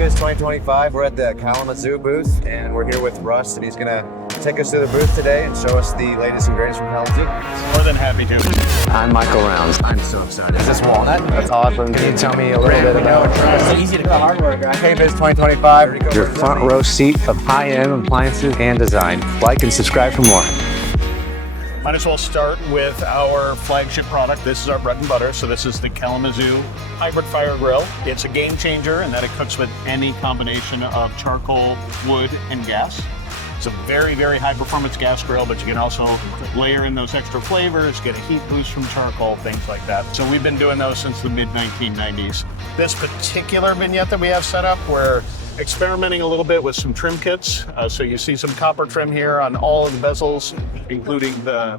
KBIS 2025. We're at the Kalamazoo booth, and we're here with Russ, and he's gonna take us through the booth today and show us the latest and greatest from Kalamazoo. More than happy to. I'm Michael Rounds. I'm so excited. Is this walnut? That's awesome. Can you tell me a little bit about It's easy to go hardware, guys. KBIS 2025? Your front row seat of high-end appliances and design. Like and subscribe for more. Might as well start with our flagship product. This is our bread and butter. So this is the Kalamazoo Hybrid Fire Grill. It's a game changer in that it cooks with any combination of charcoal, wood, and gas. It's a very, very high performance gas grill, but you can also layer in those extra flavors, get a heat boost from charcoal, things like that. So we've been doing those since the mid 1990s. This particular vignette that we have set up, we're experimenting a little bit with some trim kits. So you see some copper trim here on all of the bezels, including the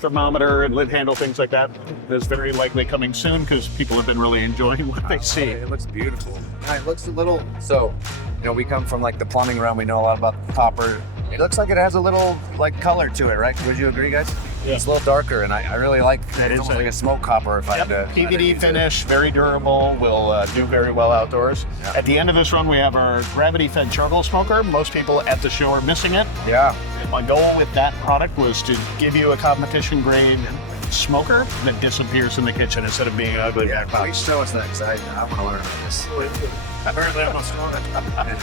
thermometer and lid handle, things like that. It's very likely coming soon because people have been really enjoying what they see. It looks beautiful. It looks a little, so, you know, we come from like the plumbing realm, we know a lot about copper. It looks like it has a little like color to it, right? Would you agree, guys? Yeah. It's a little darker, and I really like it. It's almost like a smoke copper. If I had to, PVD finish, very durable, will do very well outdoors. Yeah. At the end of this run, we have our gravity-fed charcoal smoker. Most people at the show are missing it. Yeah. My goal with that product was to give you a competition-grade smoker that disappears in the kitchen instead of being an ugly back box. Please show us that, because I want to learn about this. Apparently, I'm not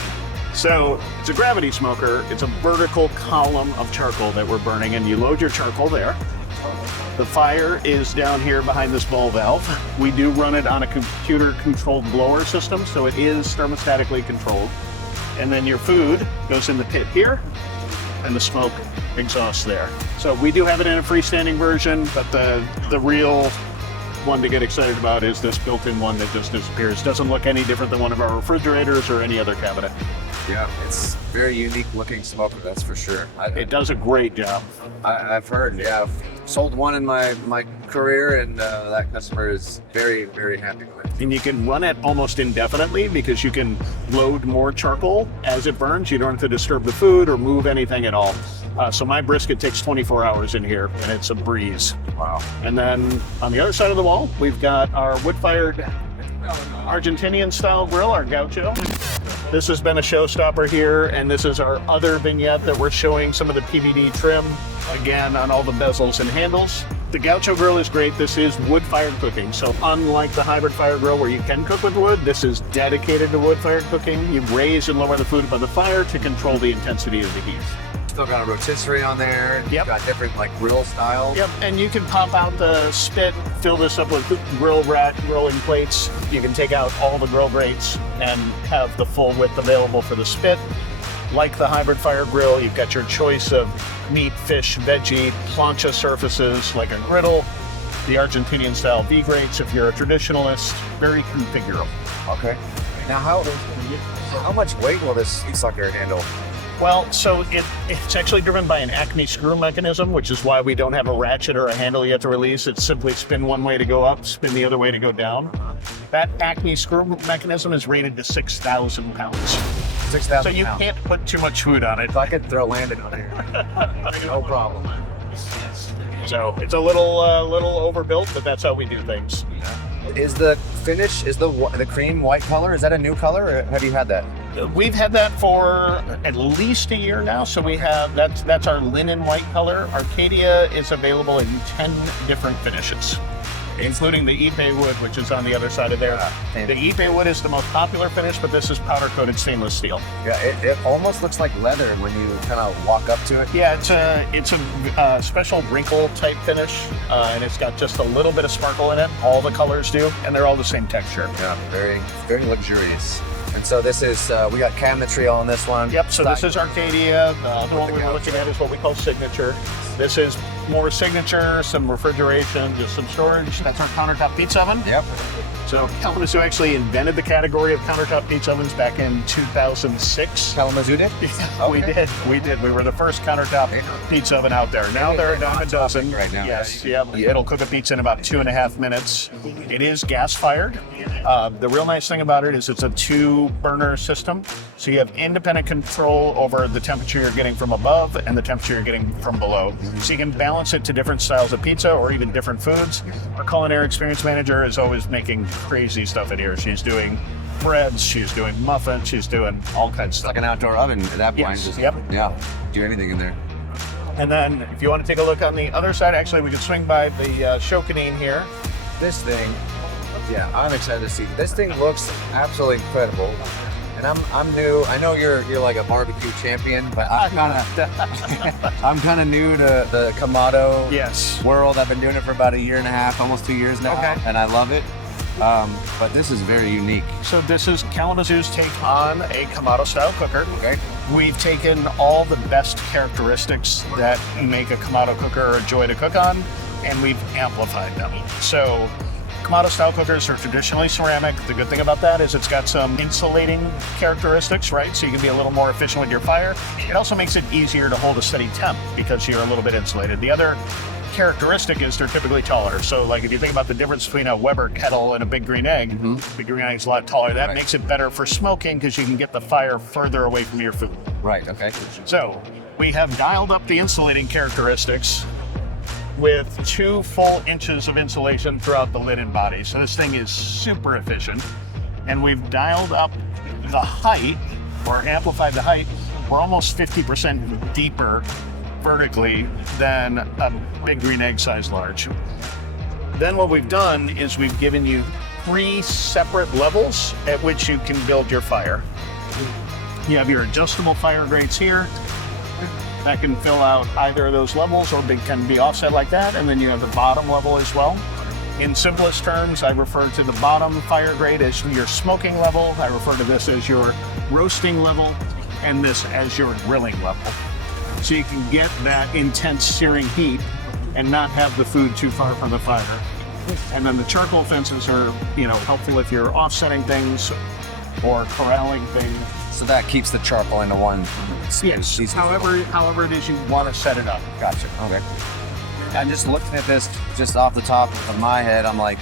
So it's a gravity smoker. It's a vertical column of charcoal that we're burning, and you load your charcoal there. The fire is down here behind this ball valve. We do run it on a computer-controlled blower system, so it is thermostatically controlled. And then your food goes in the pit here, and the smoke exhausts there. So we do have it in a freestanding version, but the real one to get excited about is this built-in one that just disappears. Doesn't look any different than one of our refrigerators or any other cabinet. Yeah, it's very unique looking smoker, that's for sure. It does a great job. I've heard, yeah. I've sold one in my career, and that customer is very, very happy with it. And you can run it almost indefinitely because you can load more charcoal as it burns. You don't have to disturb the food or move anything at all. So my brisket takes 24 hours in here, and it's a breeze. Wow. And then on the other side of the wall, we've got our wood-fired Argentinian style grill, our Gaucho. This has been a showstopper here, and this is our other vignette that we're showing some of the PVD trim, again, on all the bezels and handles. The Gaucho grill is great. This is wood-fired cooking. So unlike the hybrid fire grill where you can cook with wood, this is dedicated to wood-fired cooking. You raise and lower the food above the fire to control the intensity of the heat. Still got a rotisserie on there. Yep. You've got different like grill styles. Yep, and you can pop out the spit, fill this up with grill rack rolling plates. You can take out all the grill grates and have the full width available for the spit. Like the hybrid fire grill, you've got your choice of meat, fish, veggie, plancha surfaces like a griddle, the Argentinian style V-grates if you're a traditionalist, very configurable. Okay. Now how much weight will this sucker handle? Well, so it's actually driven by an Acme screw mechanism, which is why we don't have a ratchet or a handle you have to release. It's simply spin one way to go up, spin the other way to go down. That Acme screw mechanism is rated to 6,000 pounds. 6,000 So you can't put too much food on it. If I could throw Landon on here, no problem. So it's a little overbuilt, but that's how we do things. Is the finish, the cream white color, is that a new color, or have you had that? We've had that for at least a year now. So we have, that's our linen white color. Arcadia is available in 10 different finishes, including the Ipe wood, which is on the other side of there. The Ipe wood is the most popular finish, but this is powder-coated stainless steel. Yeah, it almost looks like leather when you kind of walk up to it. Yeah, it's a special wrinkle type finish, and it's got just a little bit of sparkle in it. All the colors do, and they're all the same texture. Yeah, very, very luxurious. And so this is, we got cabinetry on this one. Yep, so this is Arcadia. The one we were looking at is what we call Signature. This is more Signature, some refrigeration, just some storage. That's our countertop pizza oven. Yep. So Kalamazoo actually invented the category of countertop pizza ovens back in 2006. Kalamazoo did? Yeah, okay. We did. We were the first countertop pizza oven out there. Now there are a dime a dozen. Right now. Yes, yeah. It'll cook a pizza in about 2.5 minutes. It is gas fired. The real nice thing about it is it's a 2-burner system. So you have independent control over the temperature you're getting from above and the temperature you're getting from below. So you can balance it to different styles of pizza or even different foods. Our culinary experience manager is always making crazy stuff in here. She's doing breads, she's doing muffins, she's doing all kinds of stuff. Like an outdoor oven at that point. Yes, Just, yep. Yeah, do anything in there. And then if you want to take a look on the other side, actually we could swing by the Shokunin here. This thing, yeah, I'm excited to see. This thing looks absolutely incredible. And I'm new. I know you're like a barbecue champion, but I'm kind of new to the Kamado world. I've been doing it for about 1.5 years, almost 2 years now, and I love it. But this is very unique. So this is Kalamazoo's take on a Kamado style cooker. Okay. We've taken all the best characteristics that make a Kamado cooker a joy to cook on, and we've amplified them. So Kamado style cookers are traditionally ceramic. The good thing about that is it's got some insulating characteristics, right? So you can be a little more efficient with your fire. It also makes it easier to hold a steady temp because you're a little bit insulated. The other characteristic is they're typically taller. So like if you think about the difference between a Weber kettle and a Big Green Egg, Big Green Egg is a lot taller. That makes it better for smoking because you can get the fire further away from your food. Right, okay. So we have dialed up the insulating characteristics with 2 full inches of insulation throughout the lid and body. So this thing is super efficient. And we've dialed up the height, or amplified the height. We're almost 50% deeper vertically than a Big Green Egg size large. Then what we've done is we've given you 3 separate levels at which you can build your fire. You have your adjustable fire grates here. That can fill out either of those levels, or they can be offset like that. And then you have the bottom level as well. In simplest terms, I refer to the bottom fire grate as your smoking level. I refer to this as your roasting level, and this as your grilling level. So you can get that intense searing heat and not have the food too far from the fire. And then the charcoal fences are, helpful if you're offsetting things or corralling things. So that keeps the charcoal into one space. Yes, however it is you want to set it up. Gotcha, okay. I'm just looking at this just off the top of my head. I'm like,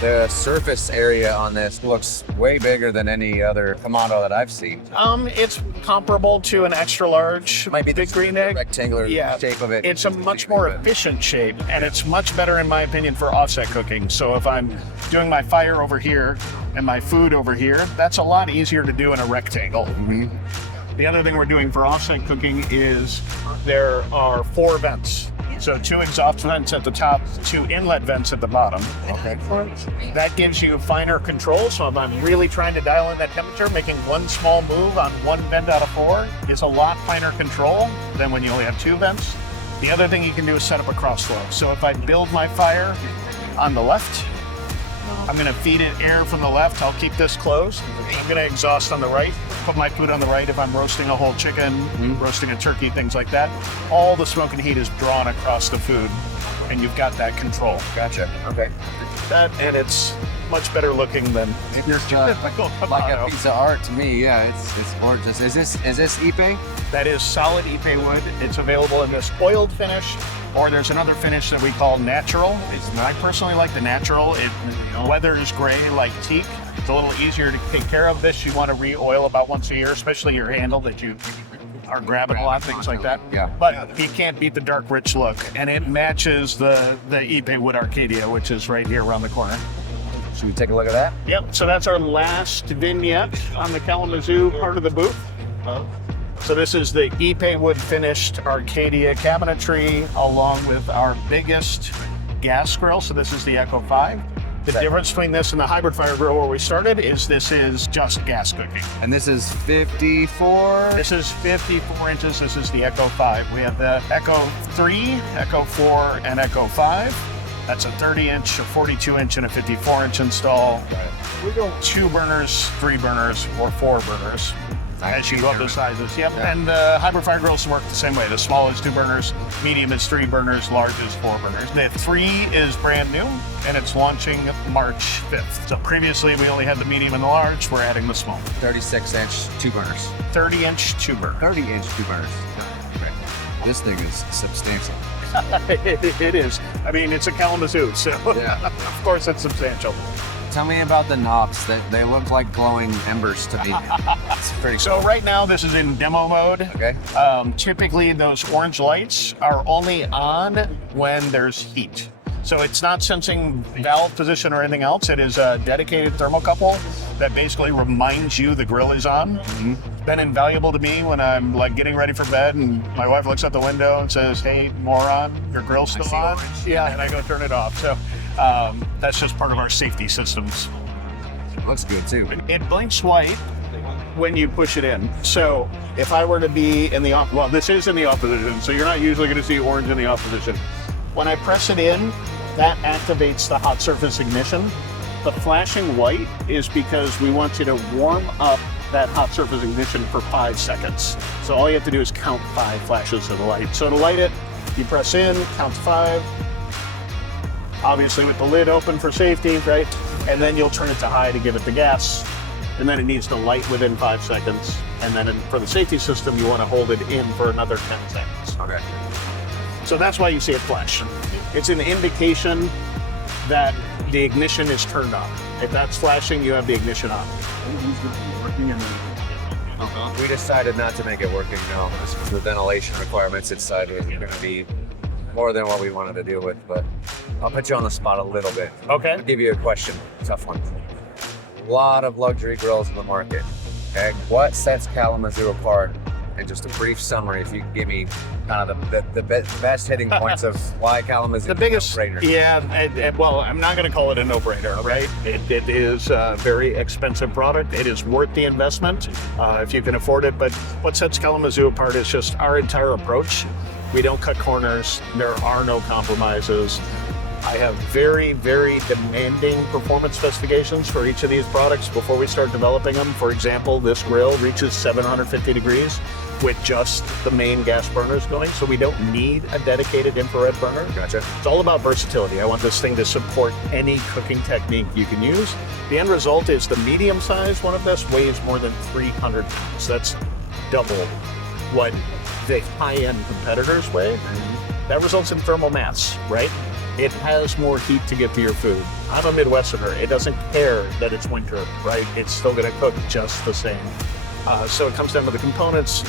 the surface area on this looks way bigger than any other Kamado that I've seen. It's comparable to an extra large Might be Big Green Egg. Rectangular shape of it. It's a much more efficient shape, and it's much better, in my opinion, for offset cooking. So if I'm doing my fire over here and my food over here, that's a lot easier to do in a rectangle. The other thing we're doing for offset cooking is there are 4 vents. So 2 exhaust vents at the top, 2 inlet vents at the bottom. Okay. That gives you finer control. So if I'm really trying to dial in that temperature, making one small move on 1 vent out of 4 is a lot finer control than when you only have 2 vents. The other thing you can do is set up a cross flow. So if I build my fire on the left, I'm going to feed it air from the left. I'll keep this closed. I'm going to exhaust on the right, put my food on the right if I'm roasting a whole chicken, roasting a turkey, things like that. All the smoke and heat is drawn across the food, and you've got that control. Gotcha, okay. That, and it's much better looking than your typical Like a Kamado. piece of art to me, yeah, it's gorgeous. Is this Ipe? That is solid Ipe wood. It's available in this oiled finish, or there's another finish that we call natural. I personally like the natural. It weathers gray like teak. It's a little easier to take care of. This you want to re-oil about once a year, especially your handle that you are grabbing a lot, things like that. Yeah. But you can't beat the dark, rich look, and it matches the Ipe Wood Arcadia, which is right here around the corner. Should we take a look at that? Yep, so that's our last vignette on the Kalamazoo part of the booth. So this is the Ipe Wood finished Arcadia cabinetry along with our biggest gas grill. So this is the Echo 5. The difference between this and the Hybrid Fire Grill where we started is this is just gas cooking. And this is 54? This is 54 inches. This is the Echo 5. We have the Echo 3, Echo 4, and Echo 5. That's a 30-inch, a 42-inch, and a 54-inch install. We go 2 burners, 3 burners, or 4 burners as you go up the sizes. Yep, and the Hybrid Fire Grills work the same way. The small is 2 burners, medium is 3 burners, large is 4 burners. The 3 is brand new, and it's launching March 5th. So previously we only had the medium and the large. We're adding the small. 36-inch 2 burners. 30-inch 2 burner. 30-inch 2 burners. Okay. This thing is substantial. It is. I mean, it's a Kalamazoo, so Yeah. of course it's substantial. Tell me about the knobs. They look like glowing embers to me. It's pretty So right now this is in demo mode. Okay. Typically those orange lights are only on when there's heat. So it's not sensing valve position or anything else. It is a dedicated thermocouple that basically reminds you the grill is on. It's been invaluable to me when I'm like getting ready for bed and my wife looks out the window and says, "Hey, moron, your grill's still on." Yeah, and I go turn it off. So that's just part of our safety systems. It looks good too. It blinks white when you push it in. So if I were to be in the off, well, this is in the off position, so you're not usually going to see orange in the off position. When I press it in, that activates the hot surface ignition. The flashing white is because we want you to warm up that hot surface ignition for 5 seconds. So all you have to do is count 5 flashes of the light. So to light it, you press in, count 5, obviously with the lid open for safety, right? And then you'll turn it to high to give it the gas. And then it needs to light within 5 seconds. And then for the safety system, you want to hold it in for another 10 seconds. Okay. So that's why you see it flash. It's an indication that the ignition is turned on. If that's flashing, you have the ignition on. We decided not to make it working, no. The ventilation requirements inside was going to be more than what we wanted to deal with, but I'll put you on the spot a little bit. Okay. I'll give you a question, tough one. A lot of luxury grills in the market. Okay, what sets Kalamazoo apart? And just a brief summary, if you could give me kind of the best hitting points of why Kalamazoo. The biggest, is a no-brainer. yeah, well, I'm not going to call it a no-brainer, right? It is a very expensive product. It is worth the investment if you can afford it. But what sets Kalamazoo apart is just our entire approach. We don't cut corners. There are no compromises. I have very, very demanding performance specifications for each of these products before we start developing them. For example, this grill reaches 750 degrees with just the main gas burners going, so we don't need a dedicated infrared burner. Gotcha. It's all about versatility. I want this thing to support any cooking technique you can use. The end result is the medium-sized one of this weighs more than 300 pounds. That's double what the high-end competitors weigh. That results in thermal mass, right? It has more heat to get to your food. I'm a Midwesterner. It doesn't care that it's winter, right? It's still going to cook just the same. So it comes down to the components,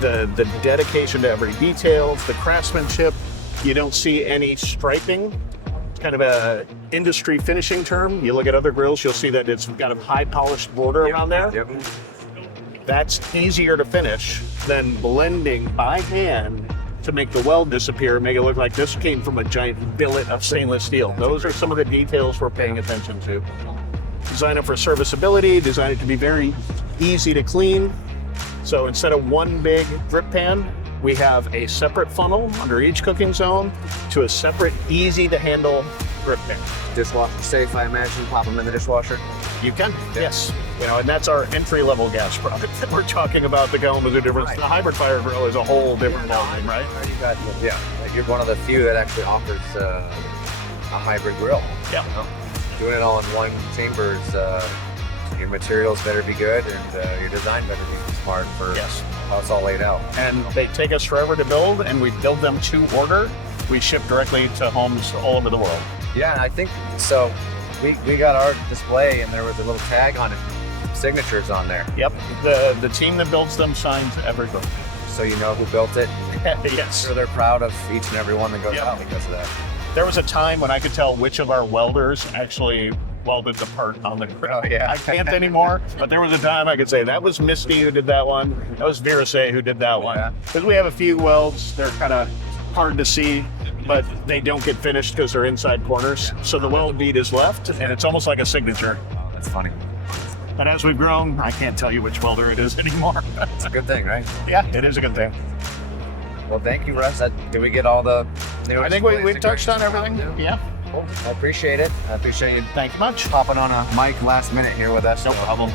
the dedication to every detail, the craftsmanship. You don't see any striping. It's kind of a industry finishing term. You look at other grills, you'll see that it's got a high polished border around there. Yep. That's easier to finish than blending by hand to make the weld disappear, make it look like this came from a giant billet of stainless steel. Those are some of the details we're paying attention to. Design it for serviceability, design it to be very easy to clean. So instead of one big drip pan, we have a separate funnel under each cooking zone to a separate, easy to handle drip pan. Dishwasher safe, I imagine. Pop them in the dishwasher. You can, yes. You know, and that's our entry-level gas product that we're talking about, the Kalamazoo difference. Right. The hybrid fire grill is a whole different ballgame, right? You guys, yeah, you're one of the few that actually offers a hybrid grill. Yeah. You know? Doing it all in one chamber is, your materials better be good and your design better be smart for how it's all laid out. And they take us forever to build, and we build them to order. We ship directly to homes all over the world. Yeah, and I think so. We got our display, and there was a little tag on it, signatures on there. Yep, the team that builds them signs every grill. So you know who built it. Yes. Sure, they're proud of each and every one that goes out because of that. There was a time when I could tell which of our welders actually welded the part on the grill. Oh, yeah. I can't anymore, but there was a time I could say that was Misty who did that one. That was Virasay who did that one. Because we have a few welds, they're kind of hard to see, but they don't get finished because they're inside corners. So the weld bead is left, and it's almost like a signature. Oh, that's funny. But as we've grown, I can't tell you which welder it is anymore. It's a good thing, right? Yeah, it is a good thing. Well, thank you, Russ. Did we get all the new I think we've touched on everything. Yeah. Cool. I appreciate it. I appreciate you Thank you much. popping on a mic last minute here with us. No problem.